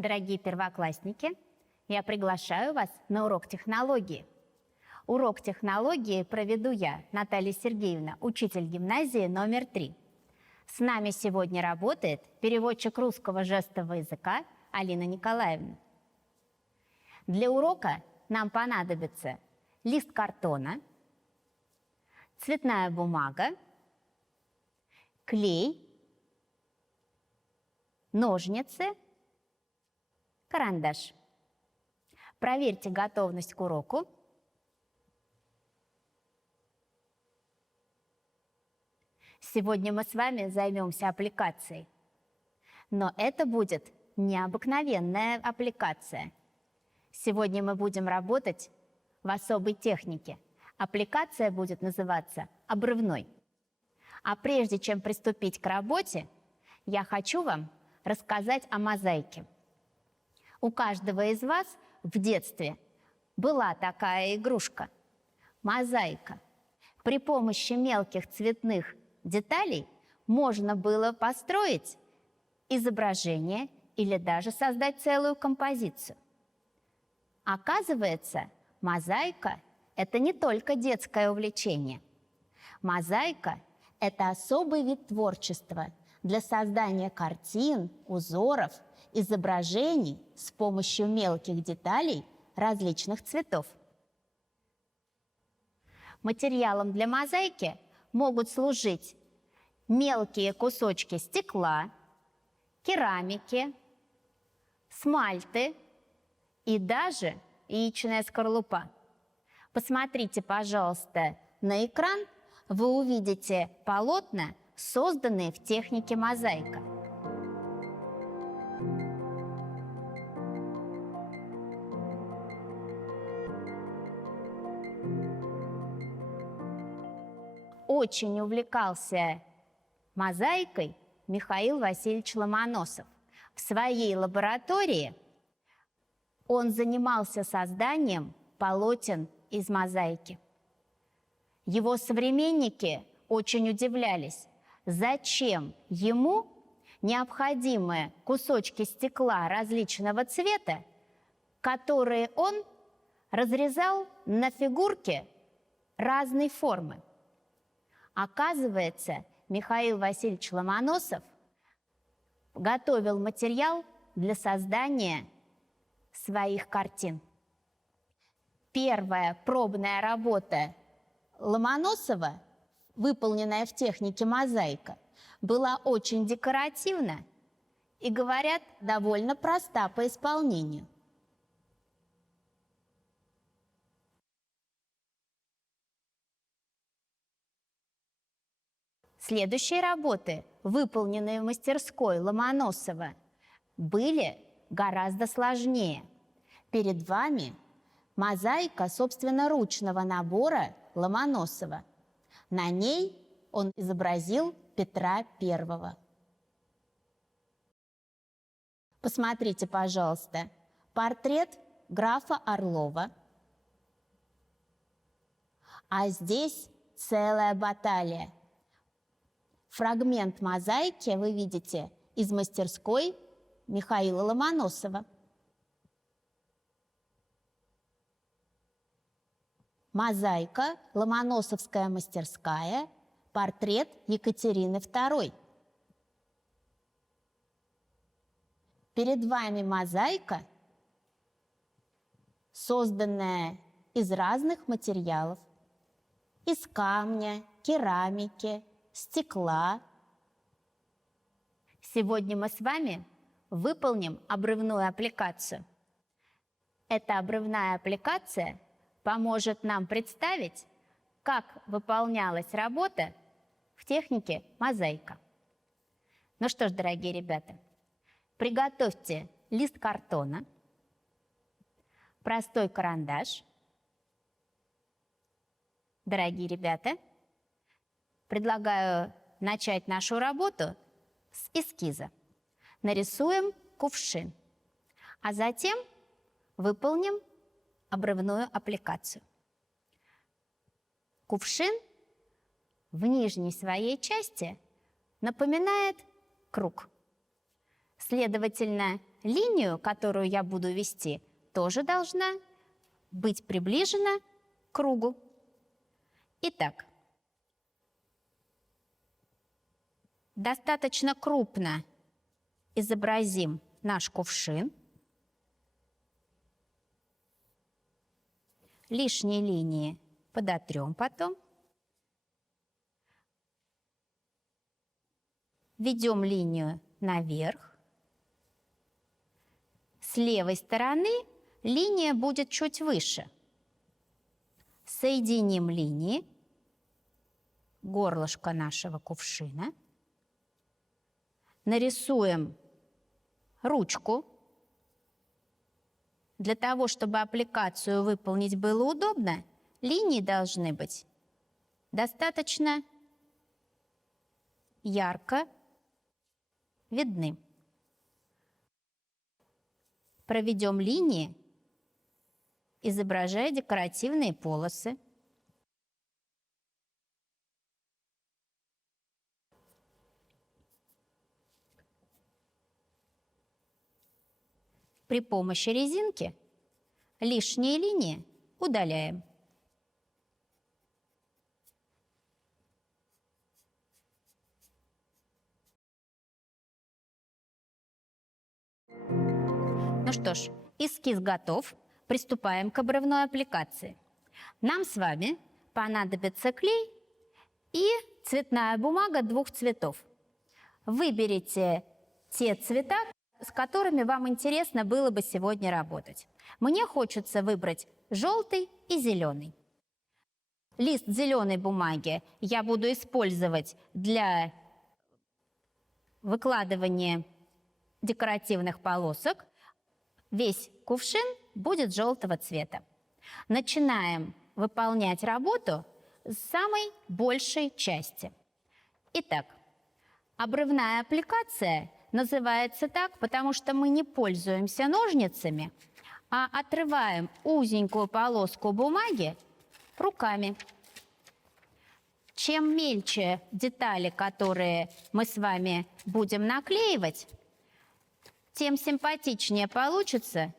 Дорогие первоклассники, я приглашаю вас на урок технологии. Урок технологии проведу я, Наталья Сергеевна, учитель гимназии номер 3. С нами сегодня работает переводчик русского жестового языка Алина Николаевна. Для урока нам понадобится лист картона, цветная бумага, клей, ножницы, карандаш. Проверьте готовность к уроку. Сегодня мы с вами займемся аппликацией. Но это будет необыкновенная аппликация. Сегодня мы будем работать в особой технике. Аппликация будет называться обрывной. А прежде чем приступить к работе, я хочу вам рассказать о мозаике. У каждого из вас в детстве была такая игрушка – мозаика. При помощи мелких цветных деталей можно было построить изображение или даже создать целую композицию. Оказывается, мозаика – это не только детское увлечение. Мозаика – это особый вид творчества для создания картин, узоров, изображений с помощью мелких деталей различных цветов. Материалом для мозаики могут служить мелкие кусочки стекла, керамики, смальты и даже яичная скорлупа. Посмотрите, пожалуйста, на экран, вы увидите полотна, созданные в технике мозаика. Очень увлекался мозаикой Михаил Васильевич Ломоносов. В своей лаборатории он занимался созданием полотен из мозаики. Его современники очень удивлялись, зачем ему необходимые кусочки стекла различного цвета, которые он разрезал на фигурки разной формы. Оказывается, Михаил Васильевич Ломоносов готовил материал для создания своих картин. Первая пробная работа Ломоносова, выполненная в технике мозаика, была очень декоративна и, говорят, довольно проста по исполнению. Следующие работы, выполненные в мастерской Ломоносова, были гораздо сложнее. Перед вами мозаика собственноручного набора Ломоносова. На ней он изобразил Петра I. Посмотрите, пожалуйста, портрет графа Орлова. А здесь целая баталия. Фрагмент мозаики вы видите из мастерской Михаила Ломоносова. Мозаика, Ломоносовская мастерская, портрет Екатерины II. Перед вами мозаика, созданная из разных материалов, из камня, керамики, стекла. Сегодня мы с вами выполним обрывную аппликацию. Эта обрывная аппликация поможет нам представить, как выполнялась работа в технике мозаика. Ну что ж, дорогие ребята, приготовьте лист картона, простой карандаш. Дорогие ребята, предлагаю начать нашу работу с эскиза. Нарисуем кувшин, а затем выполним обрывную аппликацию. Кувшин в нижней своей части напоминает круг. Следовательно, линию, которую я буду вести, тоже должна быть приближена к кругу. Итак, достаточно крупно изобразим наш кувшин. Лишние линии подотрем потом. Ведем линию наверх. С левой стороны линия будет чуть выше. Соединим линии, горлышко нашего кувшина. Нарисуем ручку. Для того, чтобы аппликацию выполнить было удобно, линии должны быть достаточно ярко видны. Проведем линии, изображая декоративные полосы. При помощи резинки лишние линии удаляем. Ну что ж, эскиз готов. Приступаем к обрывной аппликации. Нам с вами понадобится клей и цветная бумага двух цветов. Выберите те цвета, с которыми вам интересно было бы сегодня работать. Мне хочется выбрать желтый и зеленый. Лист зеленой бумаги я буду использовать для выкладывания декоративных полосок. Весь кувшин будет желтого цвета. Начинаем выполнять работу с самой большей части. Итак, обрывная аппликация называется так, потому что мы не пользуемся ножницами, а отрываем узенькую полоску бумаги руками. Чем мельче детали, которые мы с вами будем наклеивать, тем симпатичнее получится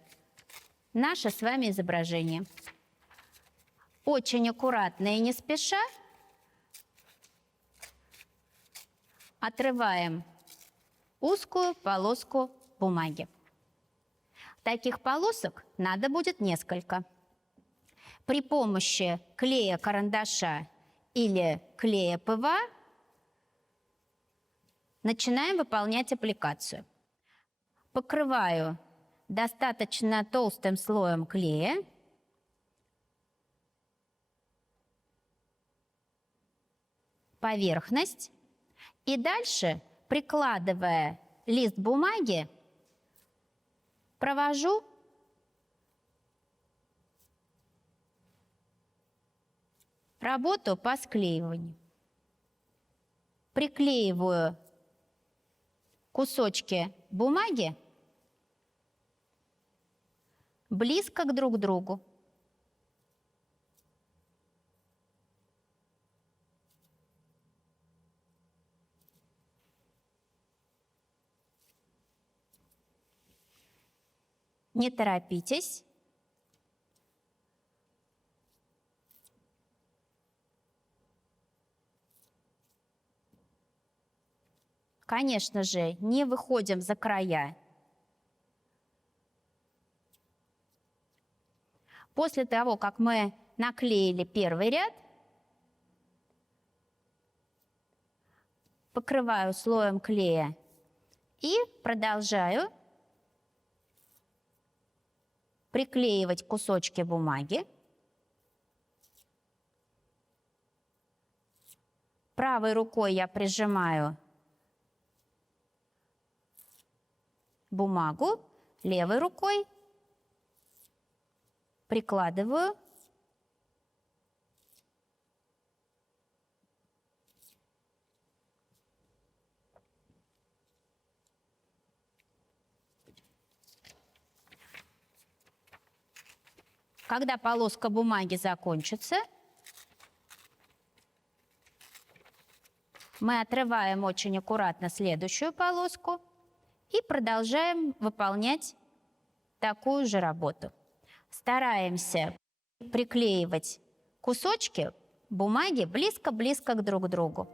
наше с вами изображение. Очень аккуратно и не спеша отрываем узкую полоску бумаги. Таких полосок надо будет несколько. При помощи клея карандаша или клея ПВА начинаем выполнять аппликацию. Покрываю достаточно толстым слоем клея. Поверхность. И дальше, прикладывая лист бумаги, провожу работу по склеиванию. Приклеиваю кусочки бумаги близко друг к другу. Не торопитесь. Конечно же, не выходим за края. После того, как мы наклеили первый ряд, покрываю слоем клея и продолжаю приклеивать кусочки бумаги. Правой рукой я прижимаю бумагу, левой рукой прикладываю Когда полоска бумаги закончится, мы отрываем очень аккуратно следующую полоску И продолжаем выполнять такую же работу. Стараемся приклеивать кусочки бумаги близко-близко друг к другу.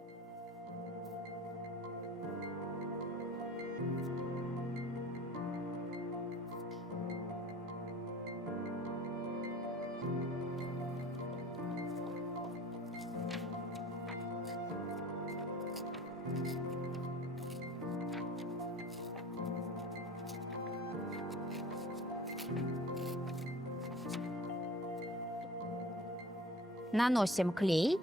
Наносим клей.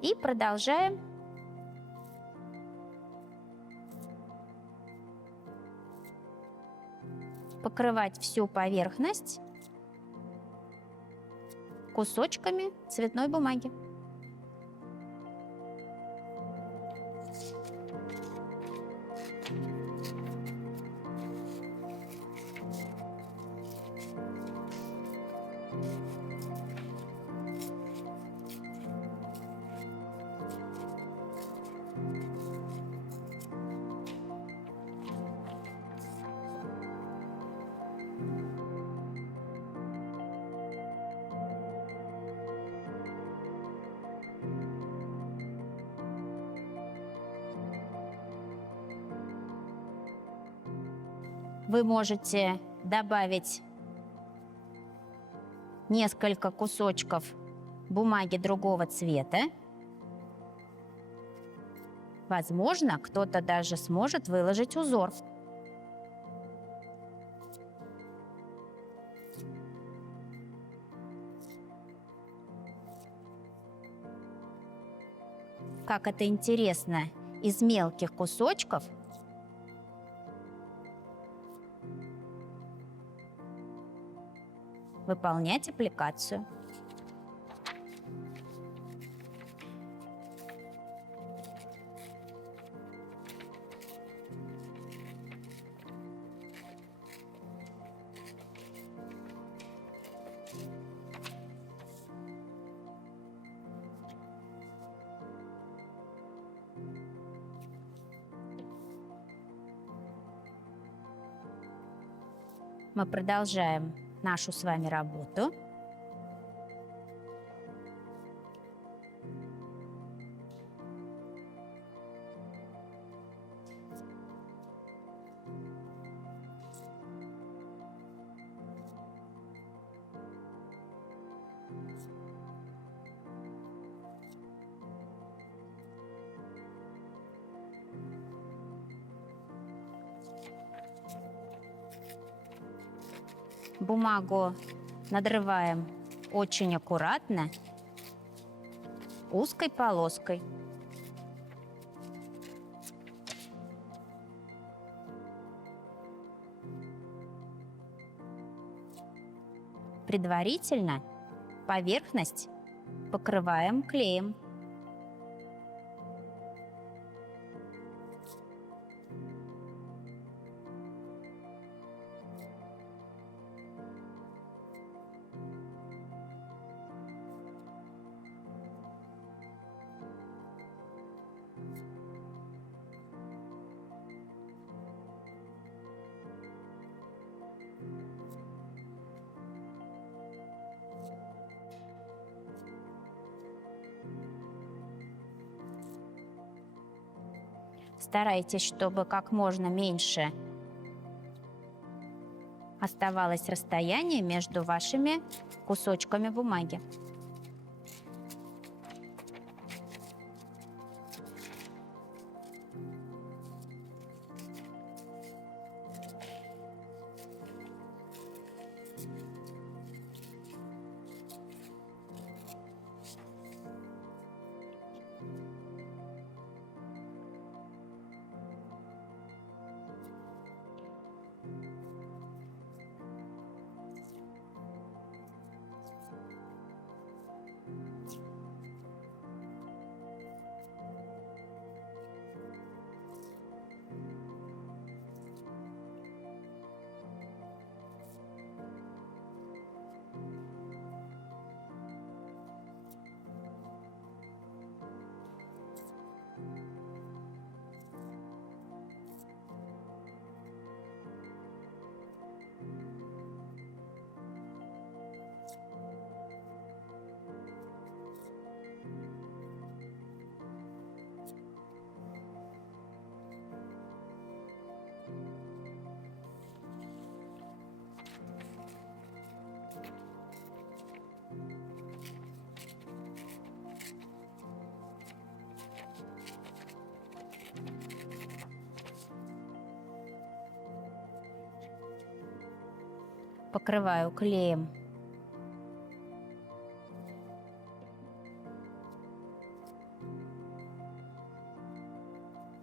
И продолжаем покрывать всю поверхность кусочками цветной бумаги. Вы можете добавить несколько кусочков бумаги другого цвета. Возможно, кто-то даже сможет выложить узор. Как это интересно, из мелких кусочков выполнять аппликацию. Мы продолжаем нашу с вами работу. Бумагу надрываем очень аккуратно, узкой полоской. Предварительно поверхность покрываем клеем. Старайтесь, чтобы как можно меньше оставалось расстояние между вашими кусочками бумаги. покрываю клеем.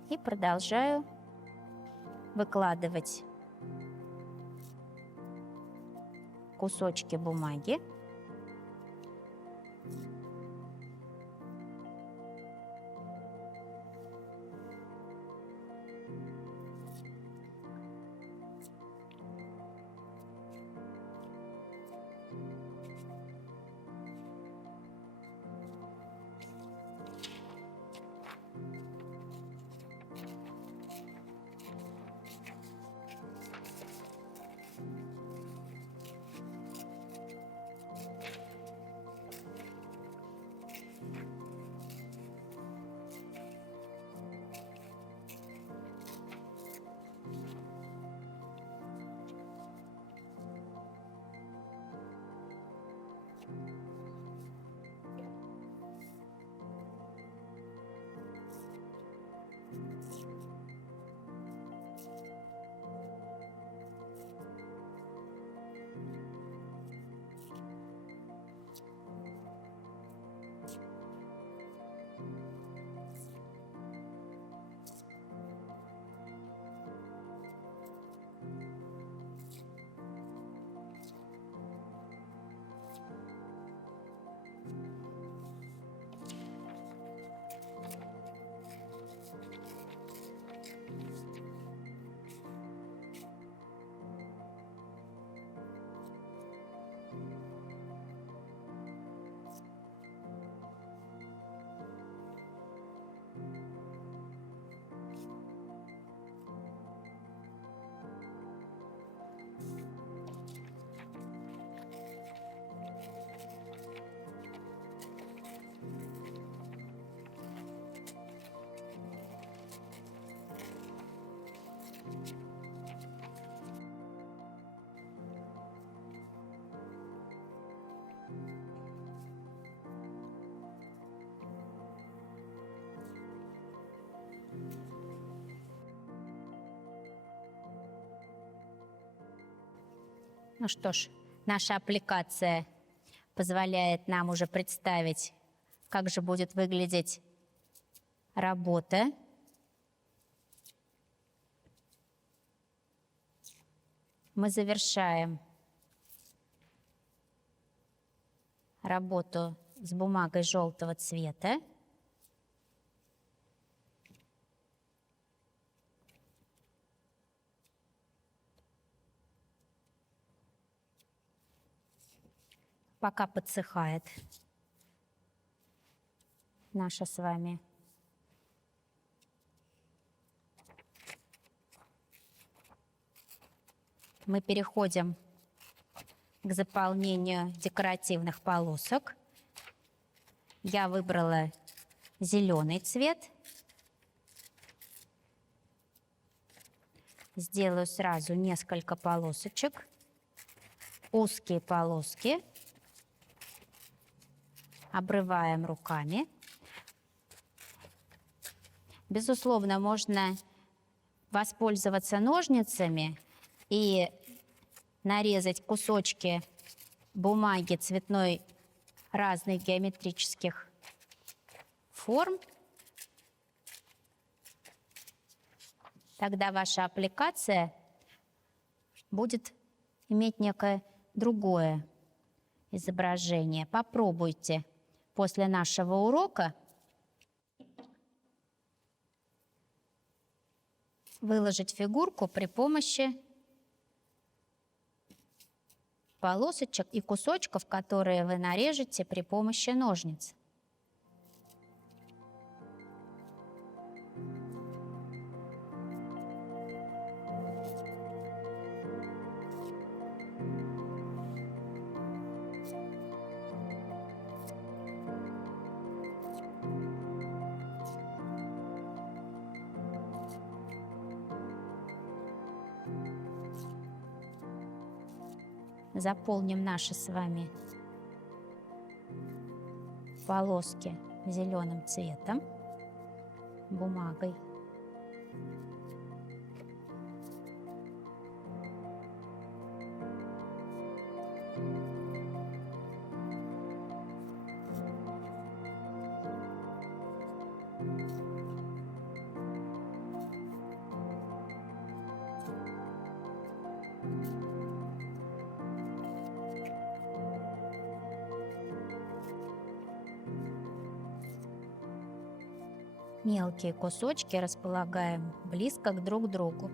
И продолжаю выкладывать кусочки бумаги. Ну что ж, наша аппликация позволяет нам уже представить, как же будет выглядеть работа. Мы завершаем работу с бумагой желтого цвета. Пока подсыхает наша с вами мы переходим к заполнению декоративных полосок. Я выбрала зеленый цвет. Сделаю сразу несколько полосочек, узкие полоски. Обрываем руками. Безусловно, можно воспользоваться ножницами и нарезать кусочки бумаги цветной разных геометрических форм. Тогда ваша аппликация будет иметь некое другое изображение. Попробуйте после нашего урока выложить фигурку при помощи полосочек и кусочков, которые вы нарежете при помощи ножниц. Заполним наши с вами полоски зеленым цветом, бумагой. Мелкие кусочки располагаем близко друг к другу.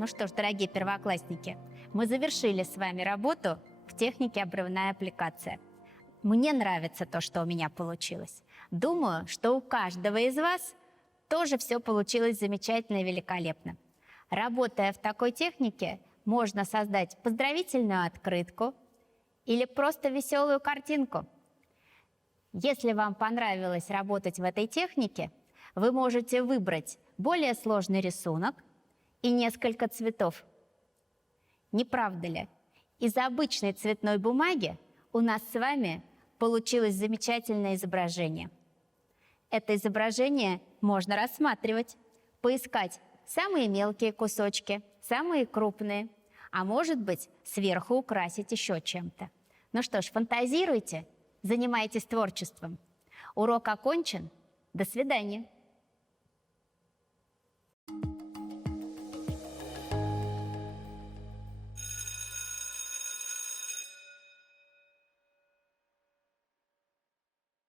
Ну что ж, дорогие первоклассники, мы завершили с вами работу в технике обрывная аппликация. Мне нравится то, что у меня получилось. Думаю, что у каждого из вас тоже все получилось замечательно и великолепно. Работая в такой технике, можно создать поздравительную открытку или просто веселую картинку. Если вам понравилось работать в этой технике, вы можете выбрать более сложный рисунок и несколько цветов. Не правда ли? Из обычной цветной бумаги у нас с вами получилось замечательное изображение. Это изображение можно рассматривать, поискать самые мелкие кусочки, самые крупные, а может быть, сверху украсить еще чем-то. Ну что ж, фантазируйте, занимайтесь творчеством. Урок окончен. До свидания.